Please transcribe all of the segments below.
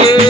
लिए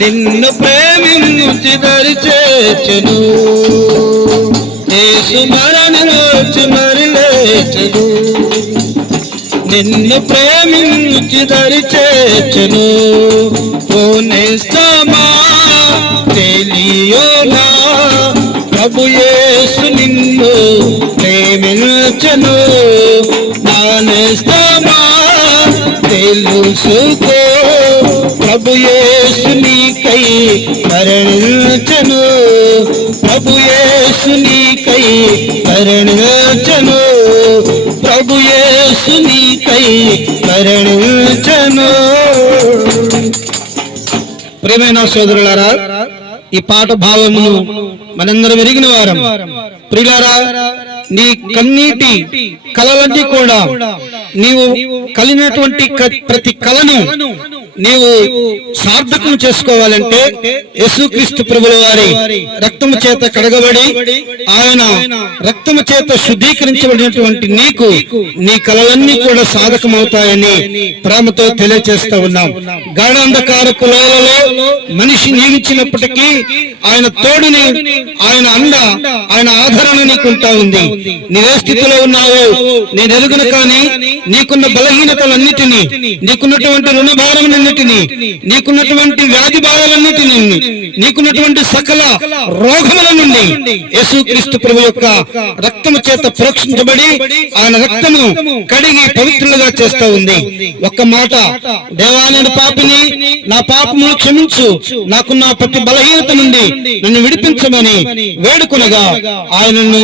నిన్ను ప్రేమించి దరి చేచును యేసు మరణి వచ్చి లేచను నిన్ను ప్రేమించి దరి చేర్చెను ఓ తెలియోనా ప్రభు యేసు నిన్ను ప్రేమించను. నా తెలుసుకో ప్రభు యేసు నీకై మరణించను. ప్రభు యేసు నీకై మరణించను. ప్రభు యేసు నీ నీకై మరణించను ప్రేమైన సోదరులారా ఈ పాట భావమును మనందరం ఎరిగిన వారం. ప్రియులారా నీ కన్నీటి కలలన్నీ కూడా నీవు కలిగినటువంటి ప్రతి కలను నీవు సార్థకం చేసుకోవాలంటే యేసుక్రీస్తు ప్రభుల వారి రక్తము చేత కడగబడి ఆయన రక్తము చేత శుద్ధీకరించబడినటువంటి నీకు నీ కలలన్నీ కూడా సాధకమవుతాయని ప్రేమతో తెలియచేస్తా ఉన్నాం. గాఢాంధకారపు లోయలలో మనిషి నియమించినప్పటికీ ఆయన తోడుని ఆయన అండ ఆయన ఆదరణ నీకుంటా ఉంది. నీవే స్థితిలో ఉన్నావో నేను ఎరుగును కానీ నీకున్న బలహీనతలన్నిటినీ నీకున్నటువంటి రుణభారములన్నిటినీ నీకున్నటువంటి వ్యాధి బాధలన్నిటినీ నీకున్నటువంటి సకల రోగముల నుండి యేసుక్రీస్తు ప్రభు యొక్క రక్తము చేత ప్రోక్షించబడి ఆయన రక్తము కడిగి పవిత్రులుగా చేస్తా ఉంది. ఒక్క మాట దేవా నేను పాపిని నా పాపమును క్షమించు. నాకున్న ప్రతి బలహీనత నుండి నన్ను విడిపించమని వేడుకొనగా ఆయనను